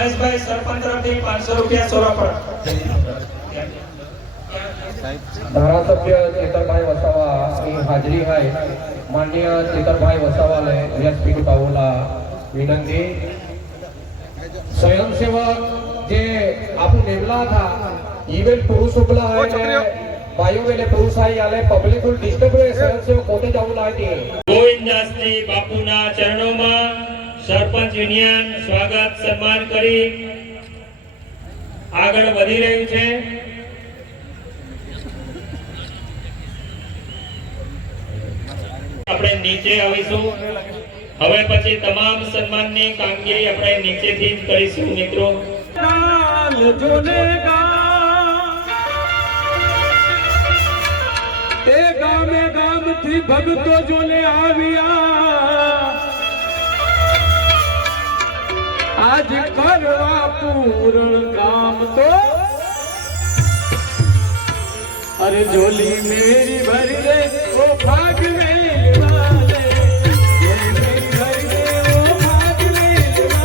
મહેશભાઈ સરપંચ તરફથી 500 રૂપિયા સોરાપર। धारासभ्य चेतरभाई वसावा की हाजरी है। माननीय चेतरभाई वसावा ने व्यासपीठ पावला विनंती। स्वयंसेवक जे आपण नेमला था इवेंट पुरुष उपला है ने बायु वेले पुरुष आई आले पब्लिक को डिस्टर्ब है। स्वयंसेवक पोते जाऊ लाटी गोविंददासजी बापूना चरणों सरपंच यूनियन स्वागत सम्मान करी આગળ વધી રહ્યું છે। આપણે નીચે આવીશું। હવે પછી તમામ સન્માનની કામગીરી આપણે નીચેથી જ કરીશું મિત્રો। તે ગામે ગામથી ભગતો જોને આવ્યા। आज करवा पूर्ण काम तो अरे झोली मेरी भर दे वो भाग मेल वाले, झोली मेरी भर दे वो भाग मेल वाले।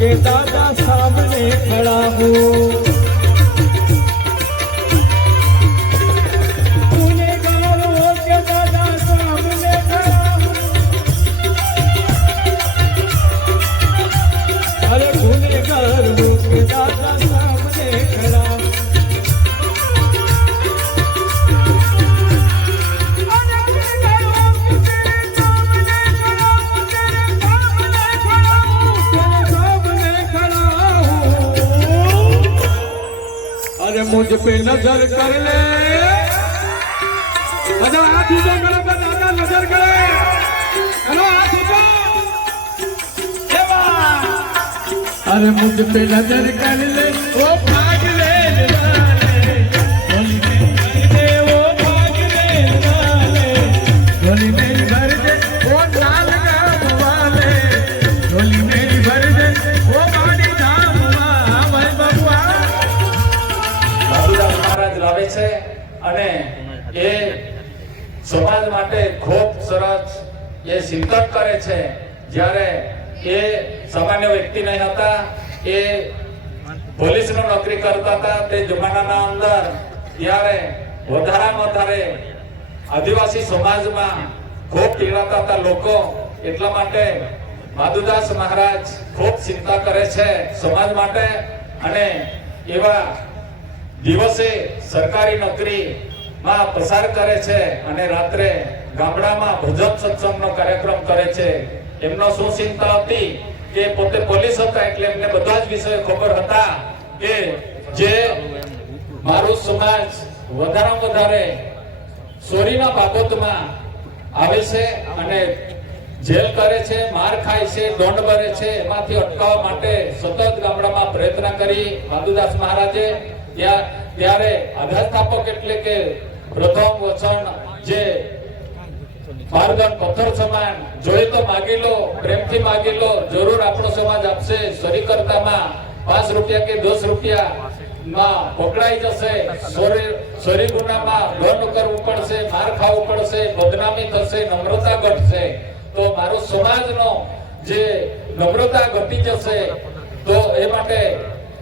के दादा सामने खड़ा हूँ, गुनहगार हो के दादा सामने खड़ा हूँ। अरे गुनहगार हो के दादा सामने खड़ा हूँ। मुझ पे नजर कर ले, अगर हाथ ऊंचा करे तो दादा नजर करे। हेलो हाथ ऊंचा। अरे मुझ पे नजर कर ले वो भाग ले वो भाग ले झोली मेरी भर दे वो लाल गाम वाले, झोली मेरी भर दे वो गाड़ी धाम भाई बबुआ। લાવે છે અને એ સમાજ માટે ખૂબ સરસ એ ચિંતન કરે છે। જ્યારે એ સામાન્ય વ્યક્તિ નહીં હતા, એ પોલીસની નોકરી કરતા હતા તે જમાનાના અંદર, ત્યારે વધારામાં વધારે આદિવાસી સમાજમાં ખૂબ પીડાતા હતા લોકો। એટલા માટે માધુદાસ મહારાજ ખૂબ ચિંતા કરે છે સમાજ માટે અને એવા દિવસે સરકારી નોકરીમાં પસાર કરે છે અને રાત્રે ગામડામાં ભજન સત્સંગનો કાર્યક્રમ કરે છે। એમનો શું ચિંતા હતી કે પોતે પોલીસ હતા એટલે એમને બધા જ વિષયો ખબર હતા કે જે મારું સમાજ વધારેમાં વધારે ચોરીના બાબતમાં આવે છે અને જેલ કરે છે, માર ખાય છે, દંડ ભરે છે, એમાંથી અટકાવવા માટે સતત ગામડામાં પ્રયત્ન કરી માધુદાસ મહારાજે। ત્યારે આધાર સ્થાપક એટલે કે પ્રથમ વચન જે માર્ગન પથ્થર સમાન, જોઈએ તો માગી લો, પ્રેમથી માગી લો, જરૂર આપણો સમાજ આપશે. સરી કરતામાં 5 રૂપિયા કે 10 રૂપિયા માં પકડાઈ જશે, સરી ગુનામાં દંડ કરવું પડશે, માર ખાવું પડશે, બદનામી થશે, નમ્રતા ઘટશે. તો મારો સમાજનો જે નમ્રતા ઘટી જશે. તો એ માટે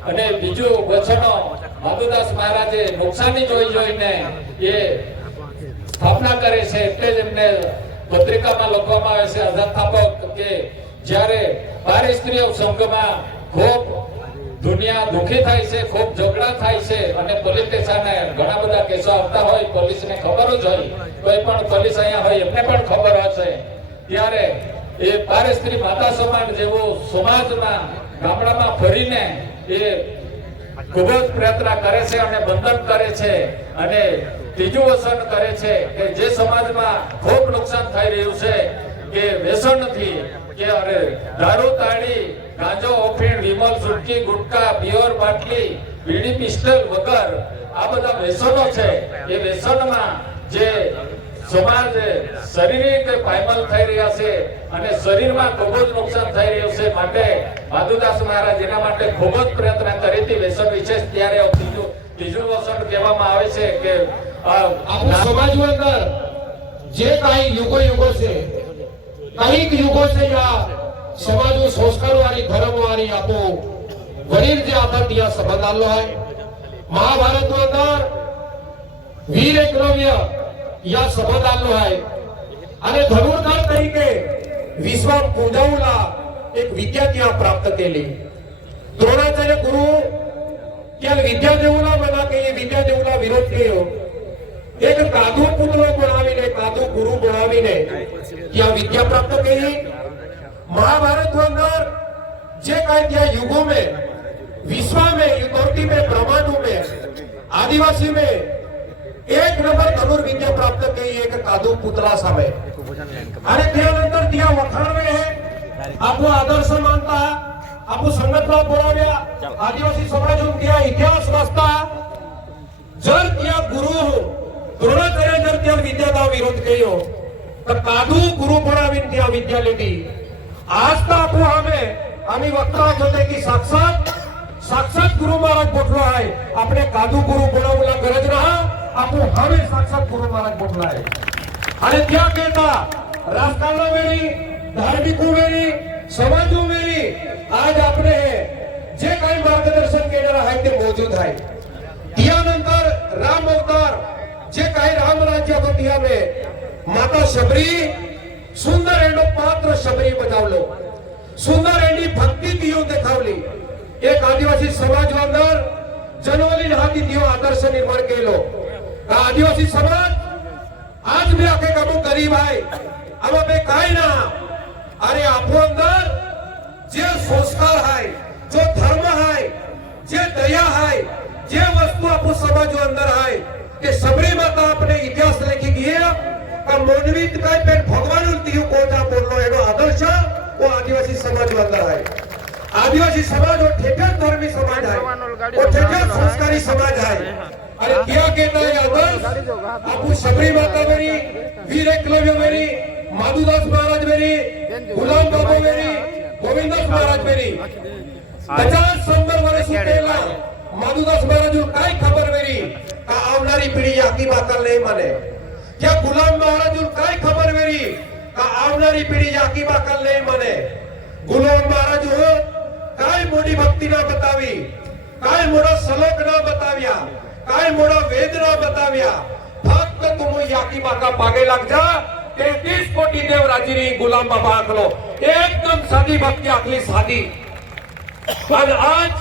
અને બીજું વચનો માધુદાસ મહારાજે નુકસાની જોઈને એ સ્થાપના કરે છે. એટલે જ એમને પત્રિકામાં લખવામાં આવે છે આઝાદ થાપક કે જ્યારે બાર સ્ત્રીઓ સંઘમાં ખૂબ દુનિયા દુખી થાય છે, ખૂબ ઝઘડા થાય છે અને પોલીસ સ્ટેશને ઘણા બધા કેસો આવતા હોય, પોલીસને ખબર જ હોય, કોઈ પણ પોલીસ અહીંયા હોય એમને પણ ખબર હશે. ત્યારે એ બાર સ્ત્રી માતા સમાન જેવો સમાજમાં ગામડામાં ફરીને એ ખૂબ જ પ્રયત્ન કરે છે અને બંધન કરે છે. અને ત્રીજું વસન કરે છે કે જે સમાજમાં ખૂબ નુકસાન થઈ રહ્યું છે કે વ્યસનથી, કે અરે દારૂ તાળી, ગાંજો, ઓફીણ, વિમલ, સુટકી, ગુટકા, બિયર બાટલી, બીડી, પિસ્ટલ વગર આ બધા વ્યસનો છે. એ વ્યસનમાં જે સમાજ શારીરિક પાયમાલ થઈ રહ્યા છે અને શરીરમાં ખૂબ જ નુકસાન થઈ રહ્યું છે. માટે માધુદાસ મહારાજ એના માટે ખૂબ જ પ્રયત્ન કરી હતી વ્યસન વિશેષ. ત્યારે ત્રીજું વસન કહેવામાં આવે છે કે આપણા સમાજની અંદર જે કાંઈ યુગો છે, કંઈક યુગો છે આ સમાજનું સંસ્કારવાળી ધર્મવાળી આપણું વડીલ જે હતા ત્યાં સંબંધ આલો હોય. મહાભારતની અંદર વીર એકલવ્ય યા સંબંધ આલો હોય અને ધનુર્ધર તરીકે વિશ્વ પૂજાવલા એક વિદ્યા ત્યાં પ્રાપ્ત કેલી. દ્રોણાચાર્ય ગુરુ ત્યાં વિદ્યા દેવલા બના કે એ વિદ્યા દેવલા વિરોધ કર્યો. એક કાદુ પુતળો બનાવીને, કાદુ ગુરુ બનાવીને ત્યાં વિદ્યા પ્રાપ્ત કરી. महाभारत के अंदर जे काय त्या युगों में, विश्व में, युद्धि में, ब्रह्मांडों में, आदिवासी में एक नंबर धनुर्विद्या प्राप्त की एक कादू पुतला सामे. अरे त्यानंतर त्या वखाणवे है आपको आदर्श मानता, आपको संघटना बोलाव्या, आदिवासी समाजून त्या इतिहास वाचता. जर त्या गुरु द्रोणाचार्य जर त्या विद्याचा विरोध केलो तर कादू गुरु बनावीन त्या विद्या लेती. आज तो आपको हमें वक्ता होते की साक्षात गुरु महाराज बोटलो है. अपने कादू गुरु बोलावला गरज रहा, आपको हमें साक्षात गुरु महाराज बोटला है. अरे क्या कहता राजकारण वेरी, धार्मिक वेरी, समाजों वेरी आज आपने जे काही मार्गदर्शन केलेलं आहे ते मौजूद आहे. त्यानंतर राम अवतार जे काही राम राज्य होतं त्याने माता शबरी सुंदर एंडो पात्र शबरी बजावलो, सुंदर एंडी भक्ती दियो देखावली. एक आदिवासी समाज अंदर जनवली हाथी दियो आदर्श निर्माण केलो. आदिवासी समाज आज भी आखे कामो गरीब आहे, आमा पे काय ना. अरे आपो अंदर जे संस्कार आहे, जो धर्म आहे, जे दया आहे, जे वस्तु आपो समाज अंदर आहे ते सबरी माता अपने इतिहास लेखी गया का मोनवीत काय पेन भगवान तियो कोजा बोललो एनो आदर्श वो आदिवासी समाज अंदर है. आदिवासी समाज वो ठेकर धर्मी समाज है, वो ठेकर संस्कारी समाज है. अरे क्या कहता है आदर्श आपू शबरी माता मेरी, वीर एकलव्य मेरी, माधुदास महाराज मेरी, गुलाम बाबू मेरी, गोविंदास महाराज मेरी 50-100 वर्ष पहला माधुदास महाराज काय खबर मेरी का आवनारी पीढ़ी याकी बाकल नहीं माने. क्या गुलाम महाराज काय खबर मेरी का आवनारी पीढ़ी याकी बाकल नहीं माने. गुलाम महाराज काय मोड़ी भक्ति ना बतावी, काय मोड़ा श्लोक ना बताव्या, काय मोड़ा वेद ना बताव्या. फक्त तुम याकी बाका पागे लग जा. 33 कोटी देव राजीरी गुलाम बाबा आखलो एकदम सादी भक्ति आखली सादी. और आज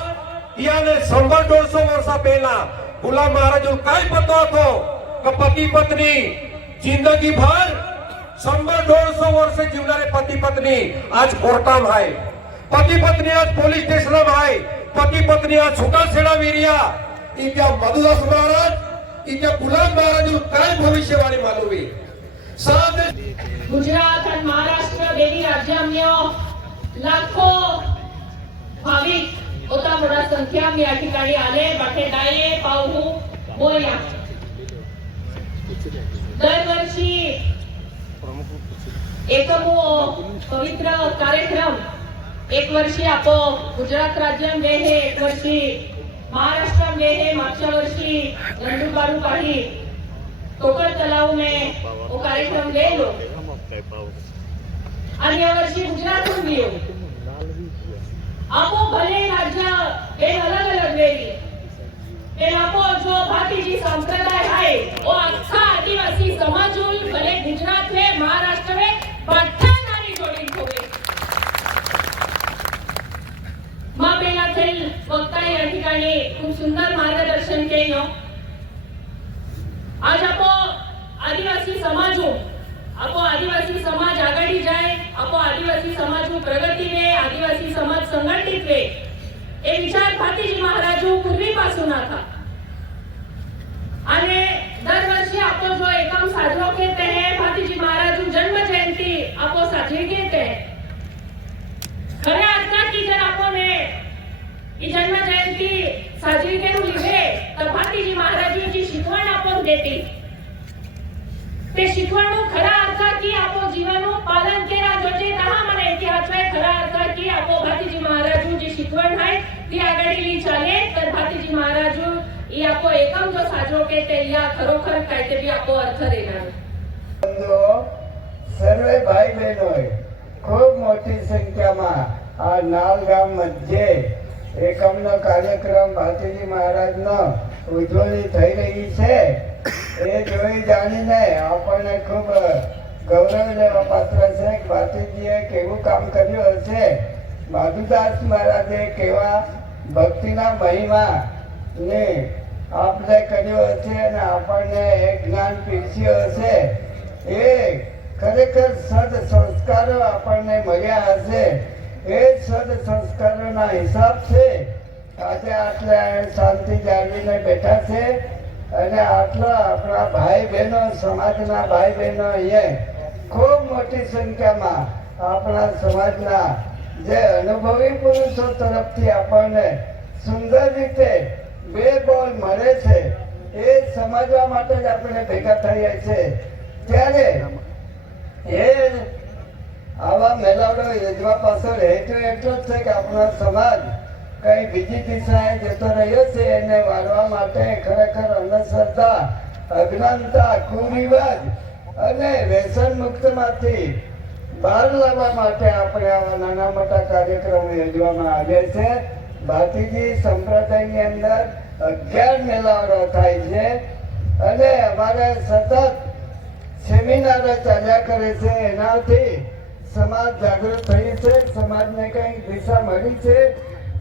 याने 100-150 वर्ष पहला गुलाम महाराज काय पता तो पति पत्नी जिंदगी भर 100-150 वर्ष जीवनारे पति पत्नी आज कोर्टाम आहे. पति पत्नी आज पोलीस स्टेशनम आहे. पति पत्नी आज छुटा छेडा वीरिया. इत्या मधुदास महाराज, इत्या गुलाम महाराज काय भविष्यवाणी मालूमी. गुजरात आणि महाराष्ट्र बेनी राज्यांनी लाखो भाविक होता मोठ्या संख्याने या ठिकाणी आले. बाटेदाये पाहू बोया दरवर्षी एकमो पवित्र कार्यक्रम 1 वर्षी आपो गुजरात राज्यात वेहे 1 वर्षी महाराष्ट्रात वेहे मागच्या वर्षी नंदुरबार काही कोकण तलाव में वो कार्यक्रम लेलो आणि या वर्षी गुजरातून लियो आपो भले राज्य हे अलग अलग वेरी पण आपो जो भातीजी संप्रदाय आहे वो अख्खा आदिवासी समाज भले गुजरात में महाराष्ट्र में बधानारी जोड़ी होवे मां बेला थेल वक्ताए या ठिकाणी खूप सुंदर मार्गदर्शन केलं आज आपो आदिवासी समाज आगाड़ी जाए आपो आदिवासी समाज प्रगति वे आदिवासी समाज संघटित वे ए विचार भातीजी महाराजू पूर्वीपासून था आणि दरवर्षी आपो जो एकम साजरो करते हैं भातीजी महाराजू जन्म जयंती आपो साजरी करते हैं खऱ्या अर्थात की जर आपने ही जन्म जयंती साजरी करू लिहे तर भातीजी महाराजूची शिकवण आपण देते ते शिकवणू खरा अर्थात की आपो जीवनू पालन केला जोजे तहा मने इतिहास में खरा अर्थात की आपो भातीजी महाराजू जी शिकवण आहे ती आगाडी ली चाले तर भातीजी महाराजू ई आपो एकम जो साजरो के ते या खरोखर काहीतरी आपो अर्थ देणार सर्वे भाई बहनों खूब मोटी संख्या में आ नाल गाम मध्य एकमनो कार्यक्रम भातीजी महाराज नो उजवणी થઈ રહી છે એ જોઈ જાણીને આપણને ખૂબ ગૌરવ લેવા પાત્ર છે કે ભાતીજીએ કેવું કામ કર્યું હશે માધુદાસ મહારાજે કેવા ભક્તિના મહિમા ને આપણે કર્યો હશે અને આપણને એ જ્ઞાન પીરસ્યું હશે એ ખરેખર સદ સંસ્કારો આપણને મળ્યા હશે એ સદ સંસ્કારોના હિસાબ છે આજે આટલે શાંતિ જાળવીને બેઠા છે અને આટલા આપણા ભાઈ બહેનો સમાજના ભાઈ બહેનો અહીંયા ખૂબ મોટી સંખ્યામાં આપણા સમાજના જે અનુભવી પુરુષો તરફથી આપણને સુંદર રીતે બે બોલ મળે છે એ સમજવા માટે જ આપણે ભેગા થઈએ છીએ ત્યારે એ આવા મેળાવડો યોજવા પાછળ હેતુ એટલો જ છે કે આપણો સમાજ કઈ બીજી દિશાએ જતો રહ્યો છે એને વાળવા માટે ખરેખર અંધશ્રદ્ધા અજ્ઞાનતા કુરિવાજ અને વ્યસન મુક્તમાંથી બહાર લાવવા માટે આપણે આવા નાના મોટા કાર્યક્રમો યોજવામાં આવ્યા છે ભાતીજી સંપ્રદાયની અંદર 11 મેળાવડો થાય છે અને અમારે સતત સેમિનારો ચાલ્યા કરે છે એનાથી સમાજ જાગૃત થઈ છે સમાજને કઈ દિશા મળી છે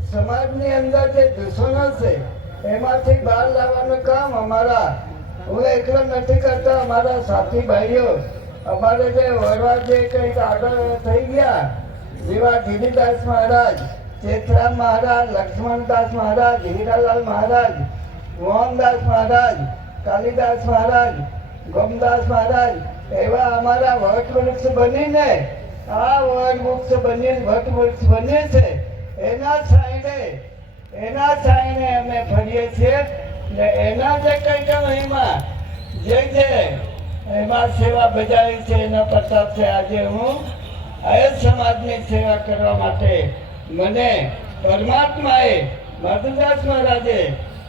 સમાજની અંદર જે દૂષણો છે એમાંથી બહાર લાવવાનું કામ અમારા હું એકલો નથી કરતો અમારા સાથી ભાઈઓ અમારે જે વડવા જે કંઈક આગળ થઈ ગયા જેવા ગિરિદાસ મહારાજ ચેતરામ મહારાજ લક્ષ્મણદાસ મહારાજ હીરાલાલ મહારાજ મોહનદાસ મહારાજ કાલિદાસ મહારાજ ગોમદાસ મહારાજ એવા અમારા વટવૃક્ષ બનીને આ વટવૃક્ષ બને છે એના છાંયને અમે ફરીએ છીએ ને એના જે કંઈક એમાં જે એમાં સેવા બજાવી છે એનો પ્રતાપ છે આજે હું આ સમાજની સેવા કરવા માટે મને પરમાત્માએ માધુદાસ મહારાજે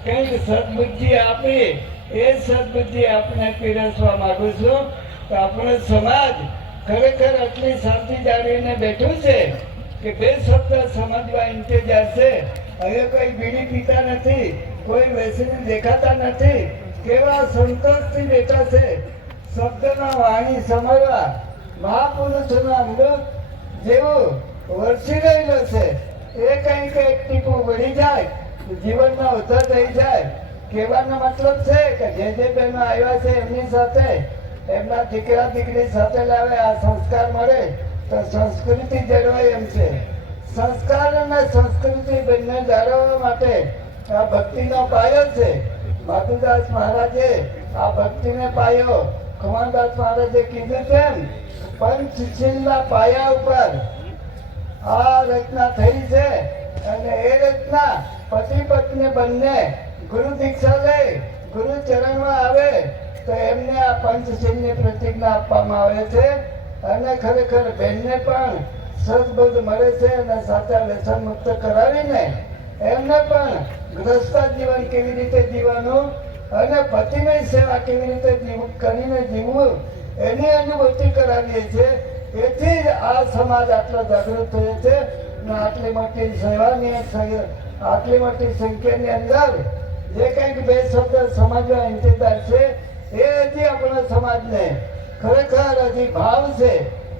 કંઈક સદબુદ્ધિ આપી એ સદબુદ્ધિ આપણે પીરસવા માંગુ છું તો આપણો સમાજ ખરેખર આટલી શાંતિ જાળવીને બેઠું છે કે બે શબ્દ સમજવા ઇંતજાર છે હવે કોઈ બીડી પીતા નથી કોઈ વ્યસની દેખાતા નથી કેવા સંતોષથી બેઠા છે શબ્દના વાણી સમજવા મહાપુરુષોના અમૃત જેવું વરસી રહેલો છે એ કંઈક એક ટીપું વળી જાય જીવનમાં ઉદ્ધાર થઈ જાય કહેવાનો મતલબ છે કે જે બહેનો આવ્યા છે એમની સાથે એમના દીકરા દીકરી સાથે લાવે આ સંસ્કાર મળે તો સંસ્કૃતિ જળવાય એમ છે સંસ્કાર અને સંસ્કૃતિ બંને જાળવવા માટે આ ભક્તિનો પાયો છે માધુદાસ મહારાજે આ ભક્તિને પાયો ખુમાનદાસ મહારાજે કીધું તેમ પંચશીલના પાયા ઉપર આ રચના થઈ છે અને એ રચના પતિ પત્ની બંને ગુરુ દીક્ષા લે ગુરુ ચરણમાં આવે તો એમને આ પંચશીલની પ્રતિજ્ઞા આપવામાં આવે છે અને ખરેખર બેનને પણ સદબુદ્ધ મળે છે અને સાચા વ્યસન મુક્ત કરાવીને એમને પણ ગ્રસ્ત જીવન કેવી રીતે જીવવાનું અને પતિની સેવા કેવી રીતે કરીને જીવવું એની અનુભૂતિ કરાવીએ છીએ. એથી જ આ સમાજ આટલો જાગૃત થયો છે અને આટલી મોટી સેવાની આટલી મોટી સંખ્યાની અંદર જે કંઈક બે શબ્દ સમજવા ઇંતજાર છે એ હજી આપણા સમાજને ખરેખર હજી ભાવ છે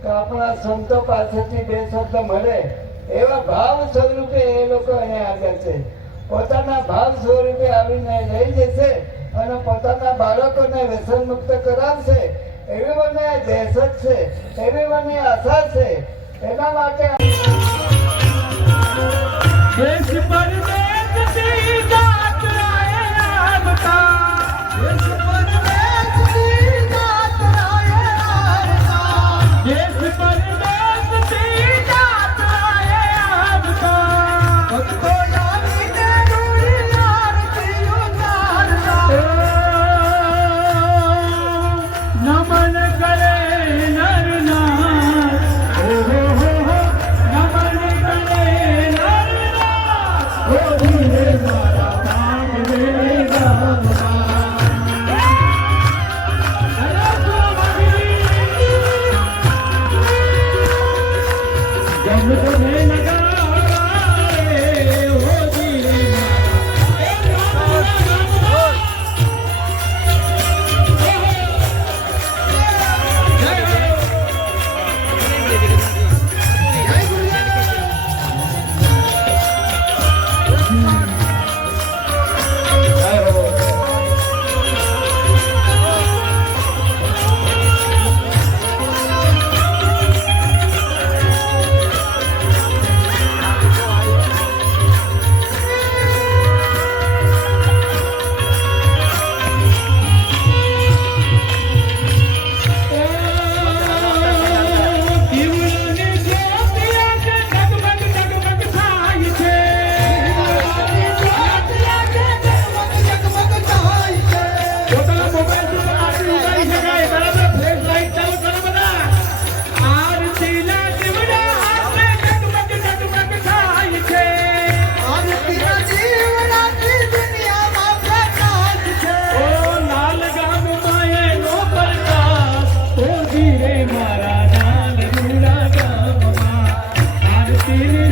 કે આપણા સંતો પાસેથી બે શબ્દ મળે એવા ભાવ સ્વરૂપે એ લોકો અહીંયા આગળ છે. પોતાના ભાવ સ્વરૂપે આવીને લઈ જશે અને પોતાના બાળકોને વ્યસન મુક્ત કરાવશે એવી મને દહેશત છે, એવી મને આશા છે. એના માટે देश परदेश की जात आए आपका, देश परदेश की जात आए आपका, देश परदेश की जात आए आपका, भक्तो जाने दूरी आरती उतारता, नमन करे नर नार, ओ हो नमन करे नर नार, ओ धीरे मारा काम देगा जब तुम्हें लगा रे, ओ धीरे દીવડાની જ્યોતિયા કે જગમગ જગમગ થાય છે, પોતાના મોબાઈલ થી આરતી ઉતારી શકાય. બરાબર, ફ્લેશ લાઈટ ચાલુ કરો બધા. આરતીના દીવડા હાથે જગમગ જગમગ થાય છે, ઓ લાલ ગામમાં એનો પ્રકાશ, ઓ ધીરે મારા લાલ રૂડા ગામમાં આરતીની